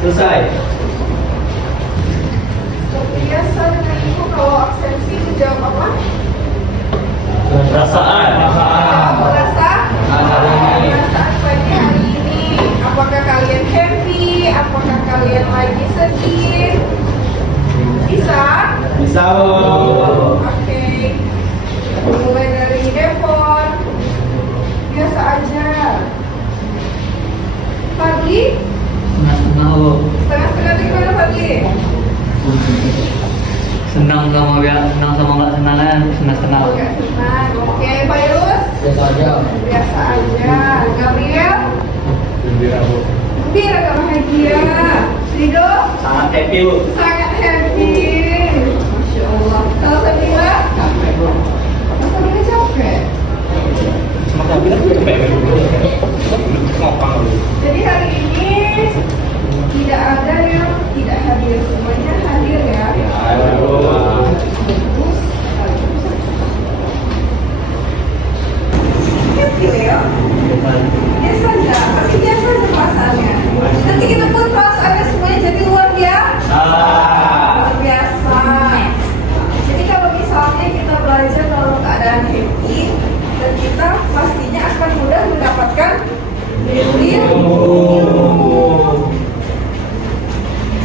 Selesai. Seperti biasa dengan ibu kalau absensi itu jawab apa? Perasaan. Perasaan pagi hari ini. Apakah kalian happy? Apakah kalian lagi sedih? Bisa? Bisa. Oke. Mulai dari Devon. Biasa aja. Pagi? Setengah-setengah itu gimana pagi? Senang sama nggak senangnya setengah-setengah. Nggak senang. Oke, Pak Yus? Biasa aja. Biasa aja. Gabriel? Gembira gak bahagia? Rido? Sangat happy, Bu. Sangat happy. Masya Allah. Kalau Sabila? Mas Sabila capek. Jadi hari ini tidak ada yang tidak hadir, semuanya hadir ya. Happy Leo? Biasa aja, masih biasa aja perasaannya. Nanti kita pun perasaannya semuanya jadi luar biasa. Luar biasa. Jadi kalau misalnya kita belajar dalam keadaan happy, dan kita pastinya akan mudah mendapatkan ilmu.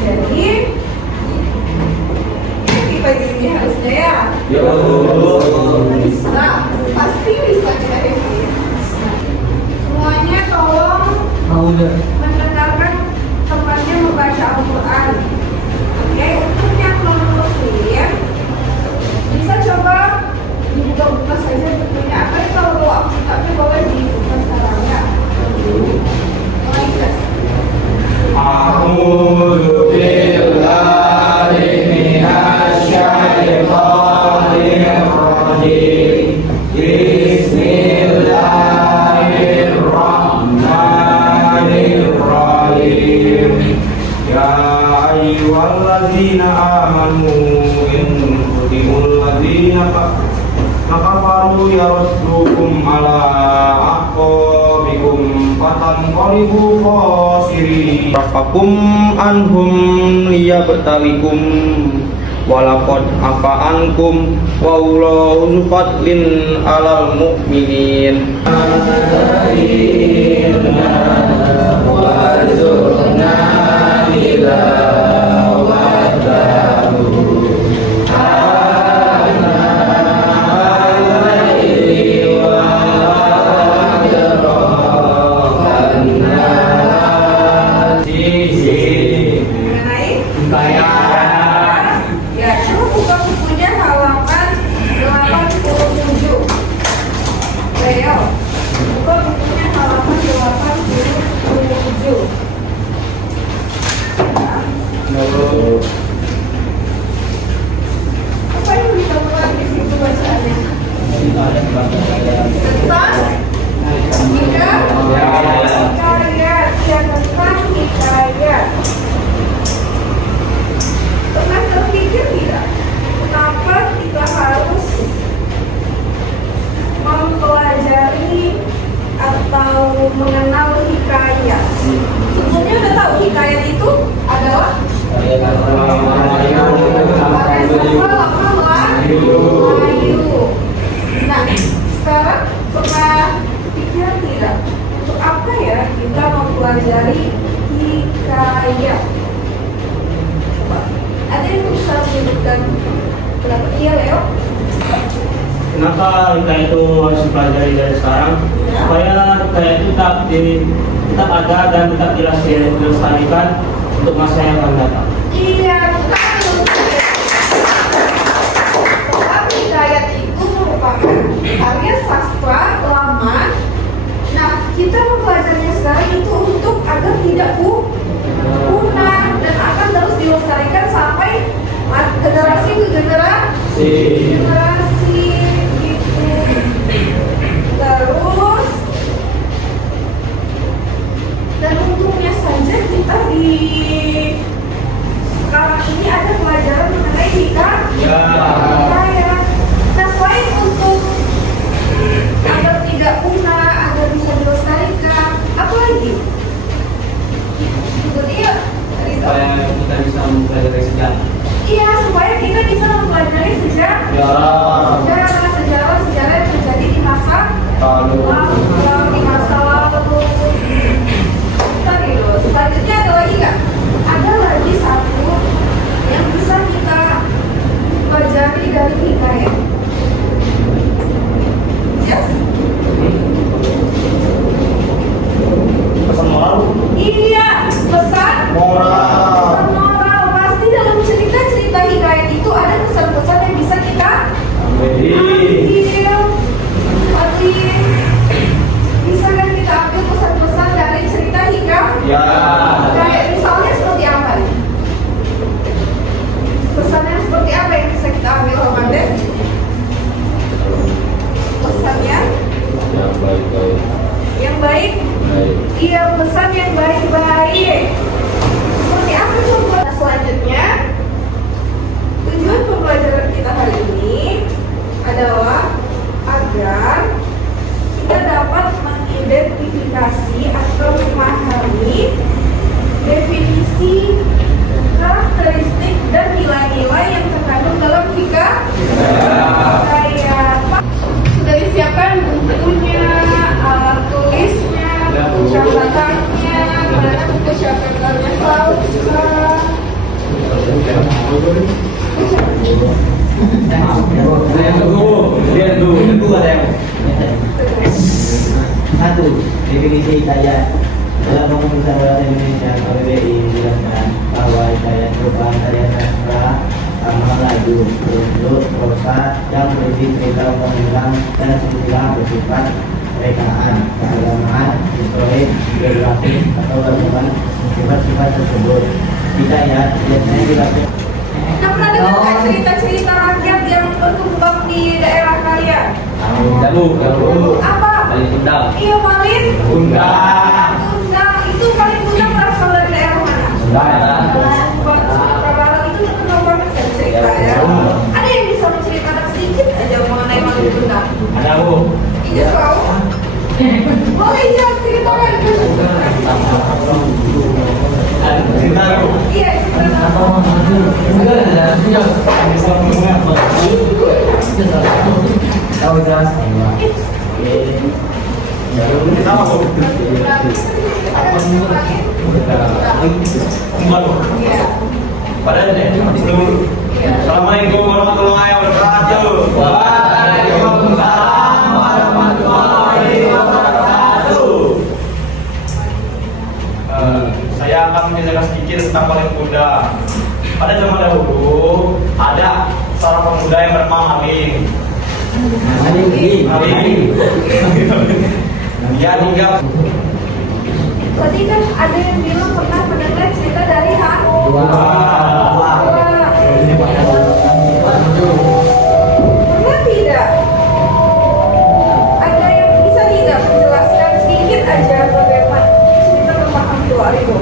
Jadi happy pagi ini harusnya ya. Bisa, pasti bisa kita happy. Semuanya tolong mendengarkan temannya membaca Al-Quran. Oke, untuk yang non muslim bisa coba dibuka-buka saja bukunya. Apa nih kalau bawa Alkitabnya boleh dibuka sekarang ya. Mulai guys. A'udzu billahi minasyaitonir rajim. Bismillahirrahmanirrahim. Ya ayyuhalladzina amanu in tu'minul ladzina kafaru yaruddukum ala aqabikum fatanqalibu khasirin. Rafakum anhum liyabtalikum walaqad afa ankum wallahu fadlin alal mu'minin. Warzuqna Ya, coba buka bukunya halaman 87. Leo, buka bukunya halaman 87. Apa yang ditemukan di situ bacaannya? Tentang hikayat, ya tentang hikayat. Pernah terpikir tidak kenapa kita harus mempelajari atau mengenal hikayat? Sebelumnya udah tahu hikayat itu adalah Melayu. Nah, sekarang pernah pikir tidak untuk apa ya kita mempelajari hikayat? Coba. Ada yang bisa menyebutkan pendapat dia, Leo? Kenapa hikayat itu harus dipelajari dari sekarang? Supaya hikayat itu tetap ada dan tetap dilestarikan untuk masa yang akan datang. Iya, betul. Sebab hikayat itu merupakan karya sastra lama. Nah, kita mempelajarinya sekarang itu untuk agar tidak punah dan akan terus dilestarikan sampai generasi ke generasi gitu. Terus dan untungnya saja kita di sekarang ini ada pelajaran mengenai hikayat. Nah, selain untuk agar tidak mempelajari sejarah. Iya, supaya kita bisa mempelajari sejarah yang terjadi di masa lalu. Terus, selanjutnya ada lagi nggak? Ada lagi satu yang bisa kita pelajari dari hikayat. Yes? Pesan moral. Iya, pesan Moral. Pasti dalam cerita-cerita hikayat itu ada pesan-pesan yang bisa kita ambil. Bisa kan kita ambil pesan-pesan dari cerita hikayat? Ya. Kayak misalnya seperti apa nih? Pesannya seperti apa yang bisa kita ambil, Romandes? Pesannya yang baik. Iya, pesan yang baik-baik. Seperti apa coba? Nah, selanjutnya, tujuan pembelajaran kita hari ini adalah agar kita dapat mengidentifikasi atau memahami definisi, karakteristik, dan nilai-nilai yang terkandung dalam hikayat. Sudah disiapkan bukunya, alat tulisnya, buku catatannya, mana buku catatannya Sausa. Satu, definisi hikayat. Dalam Pembentukan Bahasa Indonesia KBBI menjelaskan bahwa hikayat merupakan karya sastra sama lagu, bentuk, prosa yang berisi cerita undang-undang dan silsilah bersifat rekaan, keagamaan, historis, geografis atau gabungan sifat-sifat tersebut. Hikayat biasanya dilakukan. Nah, pernah dengar nggak cerita-cerita rakyat yang berkembang di daerah kalian? Apa? Paling Sundang. Iya, Malin. Undang. Itu paling Undang berasal dari daerah mana? Sumatera Barat itu terkenal banget kan ceritanya. Ada yang bisa menceritakan sedikit aja mengenai Malin Undang? Ada Bu. Iya, tahu. Boleh ya ceritakan. Cerita Bu. Iya, ceritakan. Tahu jelas? Sama Bu. Iya. Padahal deh. Assalamualaikum warahmatullahi wabarakatuh. Waalaikumsalam warahmatullahi wabarakatuh. Saya akan menjelaskan sedikit tentang Malin Kundang. Pada zaman dahulu ada seorang pemuda yang bernama Malin. Dia tinggal. Tadi kan ada yang bilang pernah mendengar cerita dari hantu. Pernah tidak? Ada yang bisa tidak menjelaskan sedikit aja bagaimana cerita tentang hantu itu?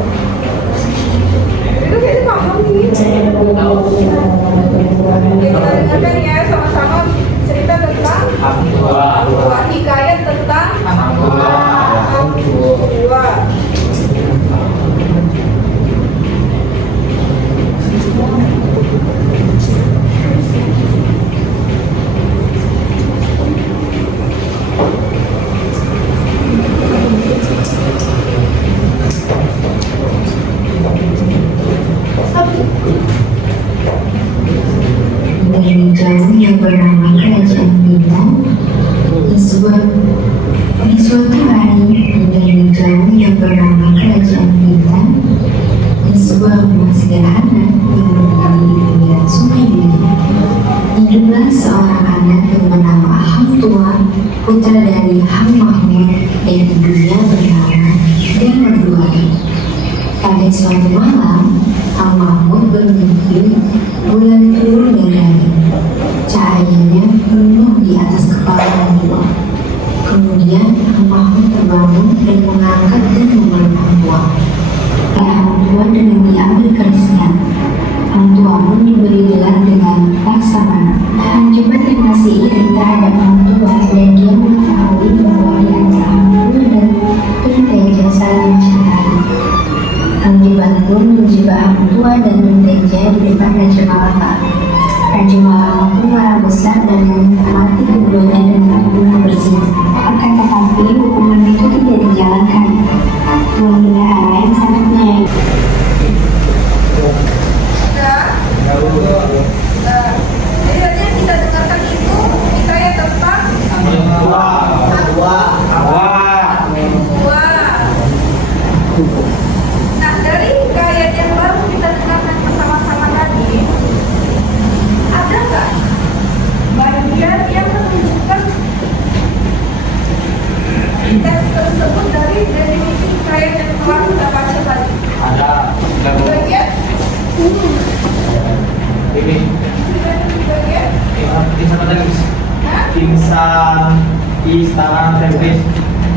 Itu kayaknya paham sih. Oke, kita dengarkan ya sama-sama cerita tentang hikayat tentang hantu. Dari jauh yang bernama Kerajaan Bintang, di suatu hari dari jauh yang bernama Kerajaan Bintang, di sebuah rumah sederhana yang berdiri di pinggiran sungai Bintang, hiduplah seorang anak yang bernama Hang Tua, putra dari Hang Mahmud yang ibunya bernama dan berdua. Pada suatu malam, Hang Mahmud bermimpi bulan turun dari cahayanya penuh di atas kepala Hang Tua. Kemudian Hang Mahmud terbangun dan mengangkat dan memeluk Hang Tua. Hang Tua dengan diambil kerisnya. Hang Tua pun diberi gelar dengan Laksamana. Hang Jebat yang masih iri terhadap Hang Tua dan dia mengetahui bahwa di antara Hang Tua dan Teja saling mencintai. Hang Jebat pun menjebak Hang Tua dan Teja kehidupan Raja Malaka. Raja Malaka pun marah besar dan menghormati keduanya dengan hubungan bersih. Akan tetapi hukuman itu tidak dijalankan. Tuan Bendahara yang sangat menyayangi Jadi tadi yang kita dengarkan itu hikayat tentang Hawa. Nah, dari hikayat yang baru kita dengarkan bersama-sama tadi, ada nggak bagian yang menunjukkan teks tersebut dari definisi hikayat yang telah kita baca tadi? Ada Bagian? ini Bagian? Insan istana servis.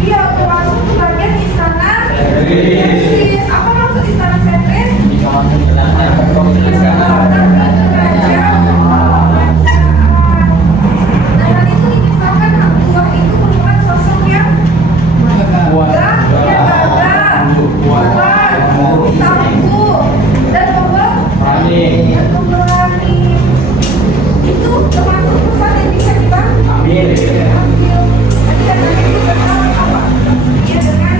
Iya, termasuk ke bagian istana sentris. Apa maksud istana sentris? Dan itu dikisahkan Hang Tuah itu merupakan sosok yang gagah, kuat, tangguh, dan pemberani. Itu termasuk pesan yang bisa kita ambil. Jadi yang tadi itu benar apa? Dia dengan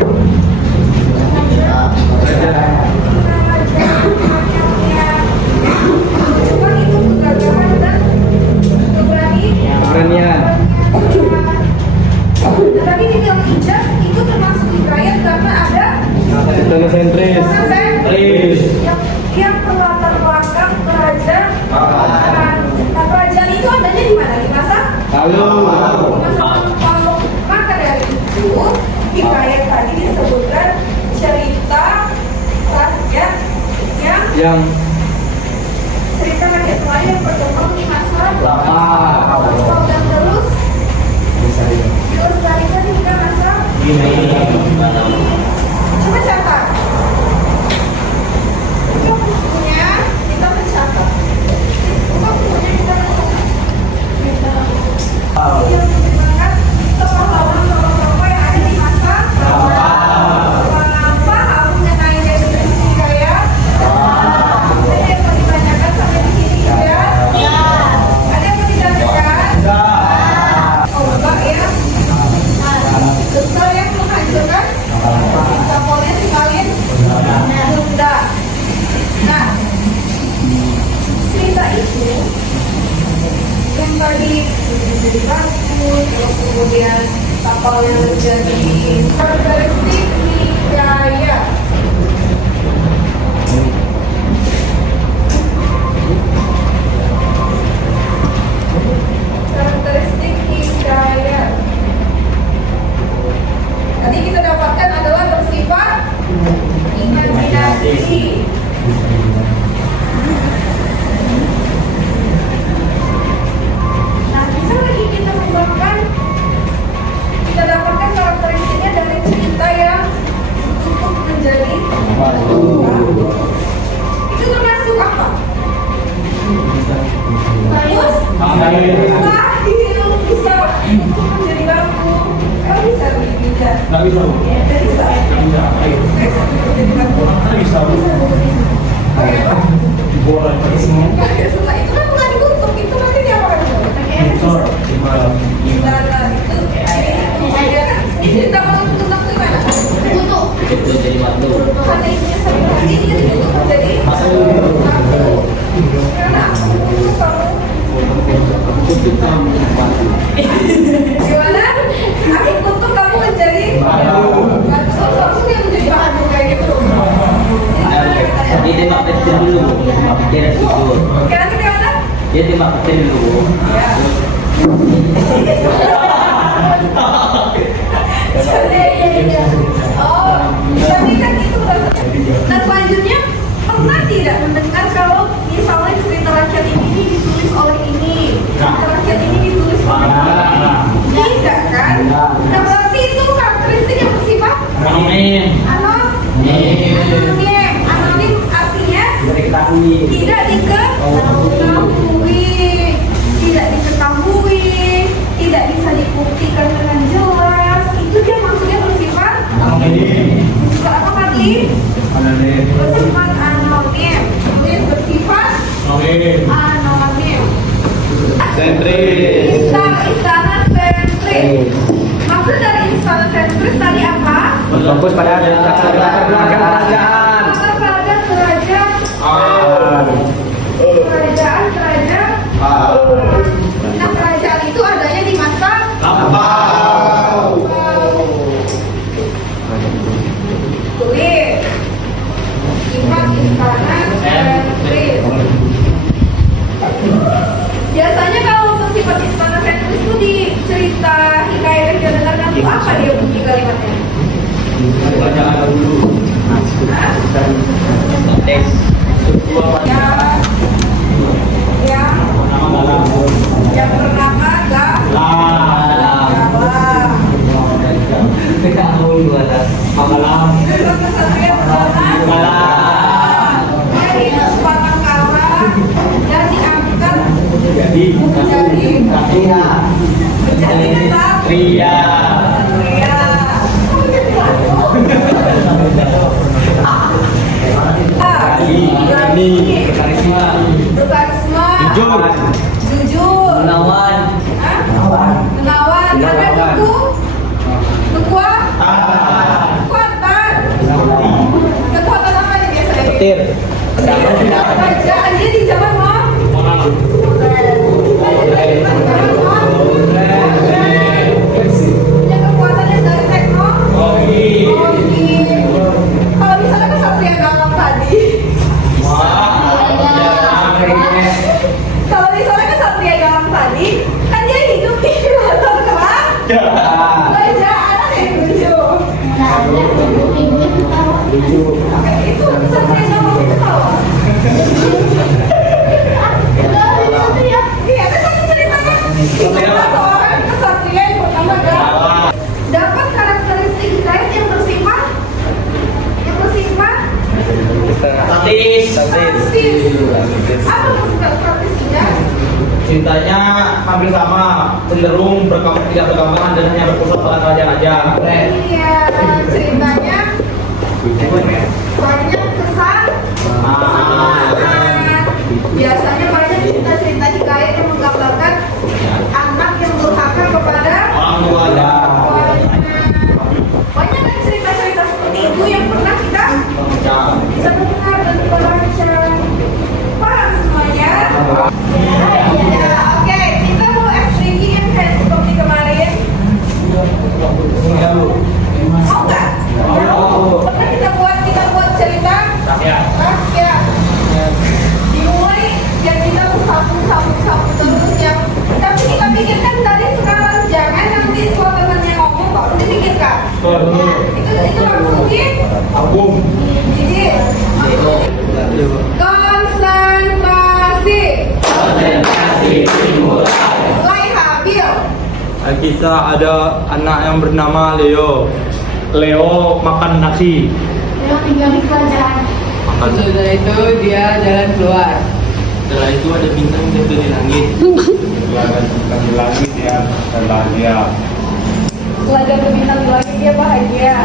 cuma itu kegagahan dan keberanian. Tetapi dibilang ijaz itu termasuk hikayat karena ada Istana sentris. yang berlatar belakang kerajaan. Nah, kerajaan itu adanya di mana? Di masa lalu. Maka dari itu hikayat tadi disebutkan cerita rakyat yang cerita rakyat Melayu yang berkembang di masa lalu dan terus dilestarikan hingga masa coba catat. Coba bukunya kita mencatat. Coba bukunya kita mencatat. Yang menceritakan tokoh-tokoh yang ada di masa paham mengenai definisi hikayat. Ada yang mau ditanyakan sampai di sini juga? Ada yang mau ditanyakan? Oh, Bapak ya? Besar yang menghancurkan? Kapolnya tinggalin? Bunda. Nah, cerita itu yang tadi jadi batu, terus kemudian kapalnya menjadi karakteristik hikayat. Karakteristik hikayat tadi kita dapatkan adalah bersifat imajinasi. Nah, bisa lagi kita kembangkan. Kita dapatkan karakteristiknya dari cerita yang untuk menjadi batu. Itu termasuk apa? Mustahil bisa untuk menjadi batu. Kalau bisa bisa. Nggak bisa. Ya, bisa. Jadi batu. Bisa. Bola semua. Setelah itu kan bukan ditutup, itu nanti dia akan Motor. Nah, itu kita mau tutup ke mana? Tutup. Itu jadi waktu. Karena isinya satu lagi ini kan ditutup menjadi satu. Karena kamu gimana? Aku tutup kamu menjadi batu. Langsung yang menjadi batu kayak gitu. Dia tembak petir dulu, tembak petir itu. Sekarang kita mana? Dia tembak petir dulu. Ya. Oh, jadi kan itu berdasarkan. Nah, selanjutnya pernah tidak mendengar kalau misalnya cerita rakyat ini ditulis oleh ini, cerita rakyat ini ditulis oleh ini? Tidak kan? Nah, berarti itu karakteristik yang bersifat Amin. anonim artinya Diketahui. tidak diketahui, tidak bisa dibuktikan dengan jelas. Itu dia maksudnya bersifat bersifat apa tadi? Bersifat anonim, kemudian bersifat Istana sentris. Maksud dari istana sentris tadi apa? Fokus pada kerajaan. Kerajaan. Kerajaan. Nah, kerajaan itu adanya di masa tulis. Sifat istana sentris. Biasanya kalau untuk sifat istana sentris itu di cerita hikayat yang kita dengarkan itu apa dia bunyi kalimatnya? Kerajaan dulu. Tes. Yang bernama Makalam. Itu kesatria bernama dia hidup sepasang kala dan diangkat Jadi menjadi Ria. Berkarisma, jujur, Menawan. menawan, ada kekuatan, kekuatan apa nih biasanya? Petir. Kerajaan dia di zaman punya kekuatan yang dari teknologi. Kalau misalnya kesatria galang tadi, kalau misalnya kesatria galang tadi, kan dia hidup di latar kerajaan. Kerajaan yang lucu. Itu kesatria galang itu tahu? Iya, kan tadi ceritanya itu seorang kesatria yang pertama dapat karakteristik hikayat yang bersifat Statis. statis. Apa maksudnya statisnya? Ceritanya hampir sama, cenderung tidak berkembang dan hanya berpusat pada kerajaan aja. Iya, ceritanya banyak kesan. Biasanya banyak cerita-cerita hikayat yang menggambarkan anak yang durhaka kepada Orang tua ada. banyak kan cerita-cerita seperti itu yang pernah kita bisa dengar dan kita baca. Paham semuanya? Ya, oke. Kita mau FTG yang kayak seperti kemarin. Mau nggak? Pernah kita buat cerita rakyat. Dimulai yang kita sambung terus yang. Tapi kita pikirkan dari sekarang, jangan nanti setelah temannya ngomong baru dipikirkan. Itu langsungin. Jadi konsentrasi. Mulai Habil. Kisah ada anak yang bernama Leo. Leo makan nasi. Leo tinggal di kerajaan. Setelah itu dia jalan keluar. Setelah itu ada bintang jatuh di langit. Ada bintang di langit ya, dan bahagia. Setelah dia berbintang di langit dia bahagia.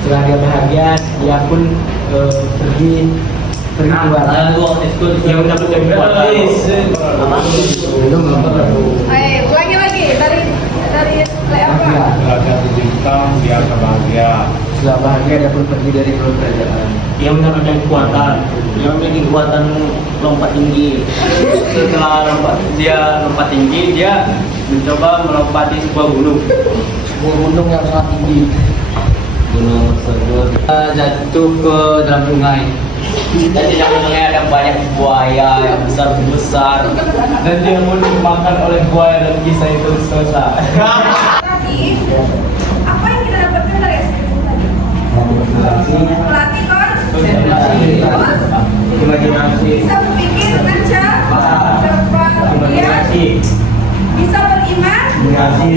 Setelah dia bahagia, dia pun pergi keluar. Yang mendapat kekuatan. Belum. Ulangi lagi dari apa? Setelah jatuh bintang, dia akan bahagia. Setelah bahagia, dia pun pergi dari kerajaan. Yang mendapatkan kekuatan. Dia memiliki kekuatan lompat tinggi. Setelah dia lompat tinggi, dia mencoba melompati sebuah gunung. Sebuah gunung yang sangat tinggi. Gunung tersebut jatuh ke dalam sungai. Dan di dalam sungai ada banyak buaya yang besar-besar. Dan dia pun dimakan oleh buaya dan kisah itu selesai. Tadi apa yang kita dapatkan dari skrip tadi? Pelatih terus Imajinasi. bisa berpikir dengan cepat, kemudian bisa berimajinasi.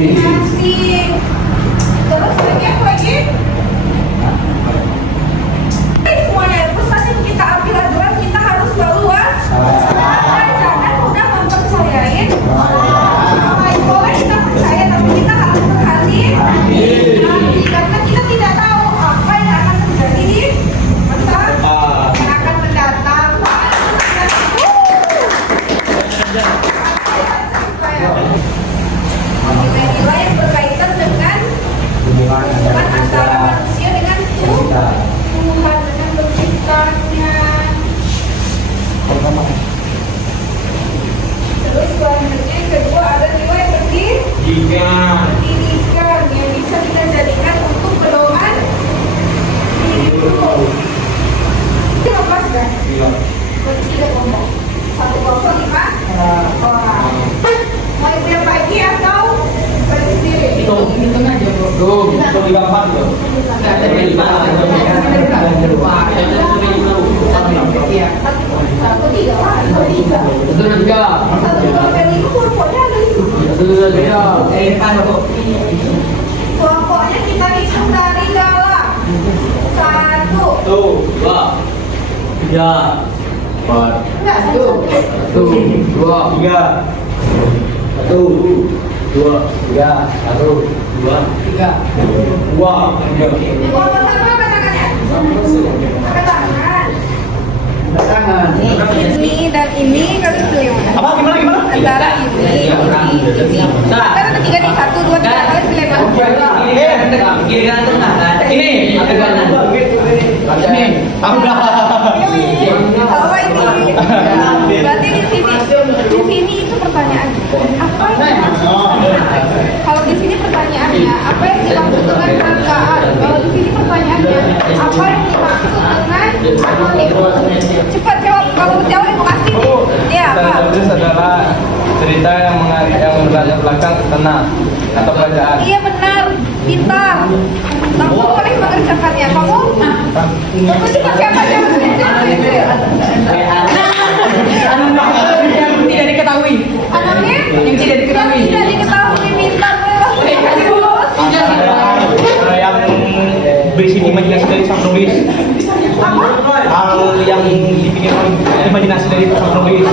Terus lagi apa lagi? Semuanya pesan yang kita ambil adalah kita harus berluas. Jangan mudah mempercayain. Boleh kita percaya, tapi kita harus berhati-hati karena kita tidak tahu apa yang akan terjadi di masa yang akan mendatang. antara manusia dengan Tuhan, dengan penciptanya. Terus selanjutnya yang kedua ada riwayat Jika pendidikan yang bisa kita jadikan untuk pedoman hidup. Ini lepas kan? Berarti 3 kelompok. 1 kelompok 5 orang. Mau yang pagi atau bagi sendiri? Hitung aja bro. Itu di gambar loh. Nggak ada di bawah. Iya. 1, 3 orang. 3. Itu juga. 1, 2, 5 kelompoknya ada 5. Itu juga. Kelompoknya kita hitung dari dalam. 1. Tuh, 2, 3, 4, Enggak, 1. 1, 2, 3, 1, 2, 3, 1, 2, 3, 2, 3. Kelompok satu apa tangannya? Angkat tangan. Tangan. Ini dan ini kalian pilih yang mana? Apa gimana? Antara ini. Antara ketiga nih 1, 2, 3 kalian pilih yang mana? Kiri kanan tengah kan? Ini atau kanan? Ini. Udah. Sama ini. Berarti di sini itu pertanyaan. Apa yang dimaksud? Kalau di sini pertanyaannya apa yang dimaksud dengan rangkaan? Kalau di sini pertanyaannya apa yang dimaksud dengan anonim? Cepat jawab. Kalau jawab aku kasih nih. Ya apa? Tertulis adalah cerita yang berlatar belakang tenang atau bacaan. Iya benar, pintar. Langsung boleh mengerjakannya. Kamu? Kamu juga siapa yang Yang tidak diketahui. anaknya? Yang tidak diketahui. Yang tidak diketahui pintar. Yang berisi imajinasi dari sang penulis. Hal yang dipikirkan imajinasi dari sang penulis.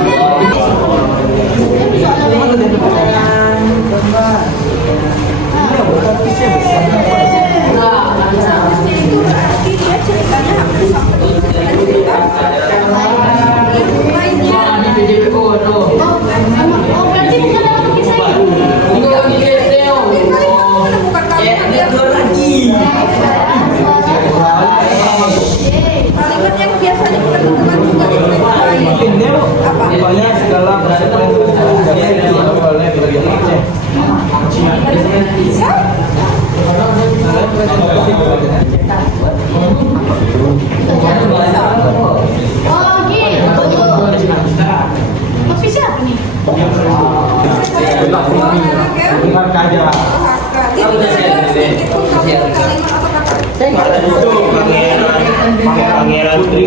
Seharusnya itu berarti dia ceritanya hampir sama cerita. Oh, berarti bukan dalam kisah ini. Kalimat yang biasanya kita temukan juga di lain. Apa? Banyak segala Bisa? Oh gitu. Tapi siapa nih? Bukan kaja. pangeran putri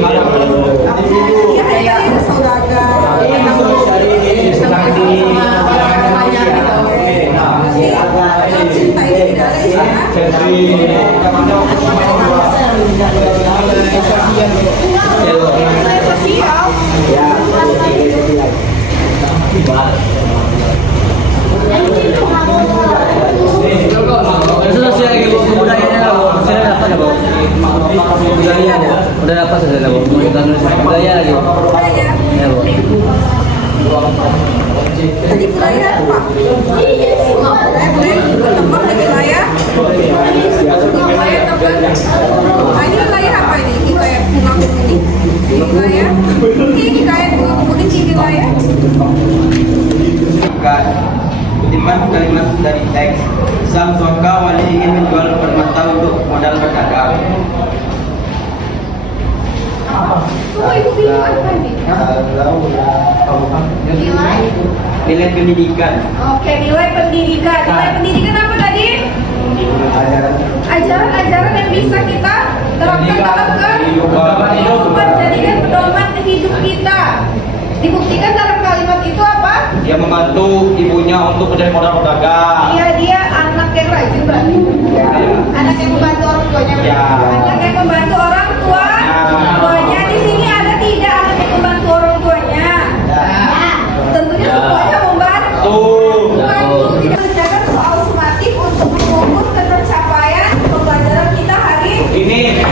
Udah dapat sudah Bu. Budaya lagi. Ya, Bu. Tadi wilayah apa? Iya, tempat wilayah. Wilayah tempat. Ini wilayah apa ini? Wilayah bunga kuning. Wilayah. Ini kayak bunga kuning di wilayah. Kutipan kalimat dari teks. Sang suaka wali ingin menjual permata untuk modal berdagang. Itu bilang apa nih? Nilai? Nilai pendidikan. Oke, nilai pendidikan. Nilai pendidikan apa tadi? Ajaran-ajaran yang bisa kita terapkan dalam kehidupan, jadikan pedoman hidup kita. Dibuktikan dalam kalimat itu apa? Dia membantu ibunya untuk mencari modal berdagang. Iya, dia anak yang rajin berarti. Anak yang membantu orang tuanya. Ya. Anak yang membantu orang tuanya. Di sini ada tidak anak yang membantu orang tuanya? Tentunya semuanya membantu. Tidak mengerjakan soal sumatif untuk mengukur ketercapaian pembelajaran kita hari Ini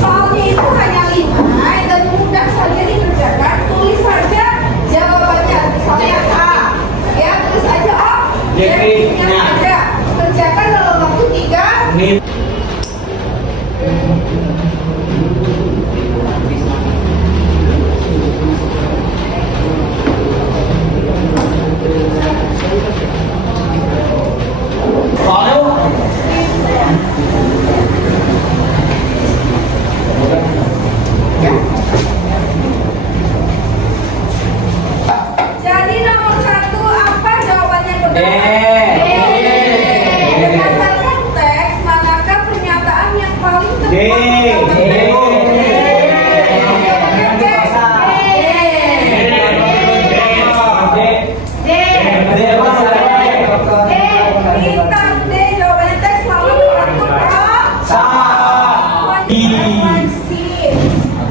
soalnya itu hanya 5 dan mudah saja dikerjakan. Tulis saja jawabannya. Misalnya A, ya tulis aja A. Jadi, Saja kerjakan dalam waktu 3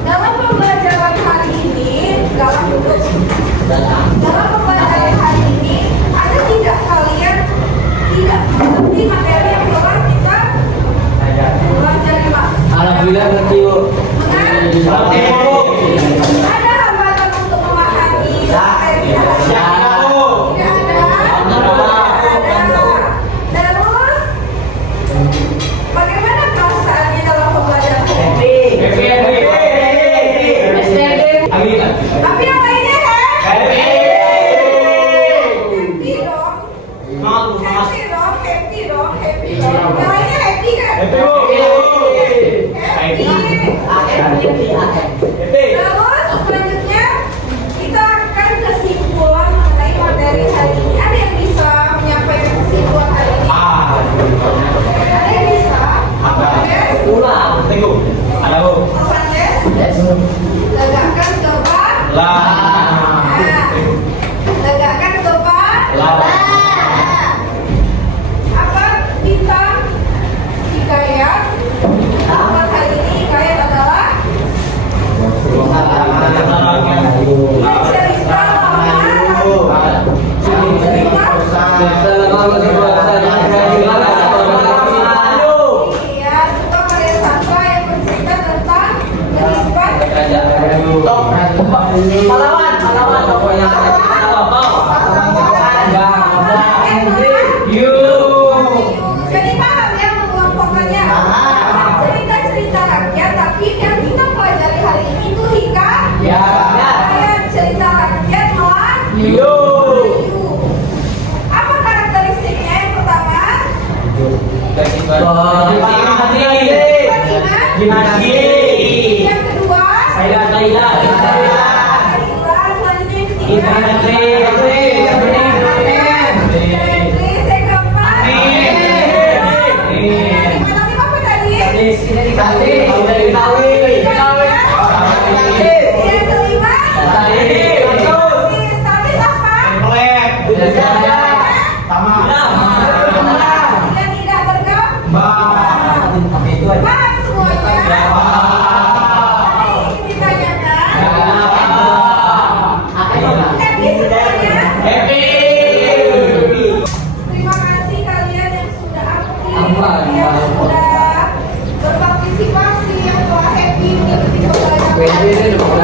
Dalam pembelajaran hari ini, dalam pembelajaran hari ini, ada tidak kalian tidak mengerti materi yang telah kita pelajari, Pak? Alhamdulillah ngerti Bu. Ada hambatan untuk memahami materi hari ini? Tidak ada. Terus, bagaimana perasaannya dalam pembelajaran hari ini? Tapi yang lainnya happy dong. Happy dong. Yang lainnya happy kan? Terus selanjutnya kita akan kesimpulan mengenai materi hari ini. Ada yang bisa menyampaikan kesimpulan hari ini? Ada yang bisa? Yes? Yes? Tegakkan depan. Tegakkan depan. Apa bintang hikayat? Tempat hari ini hikayat adalah cerita iya, suka karya sastra yang bercerita tentang kehidupan jadi paham ya mengelompokkannya. Cerita-cerita rakyat, tapi yang kita pelajari hari ini itu hikayat. Cerita rakyat Melayu. Apa karakteristiknya? Yang pertama, yang kedua, selanjutnya yang ketiga, yang keempat, lima apa tadi? Yang kelima, statis apa? Yang tidak berkembang. Paham semuanya? Ada yang ingin ditanyakan? Happy semuanya? Terima kasih kalian yang sudah aktif, yang sudah berpartisipasi, yang telah happy mengikuti pembelajaran.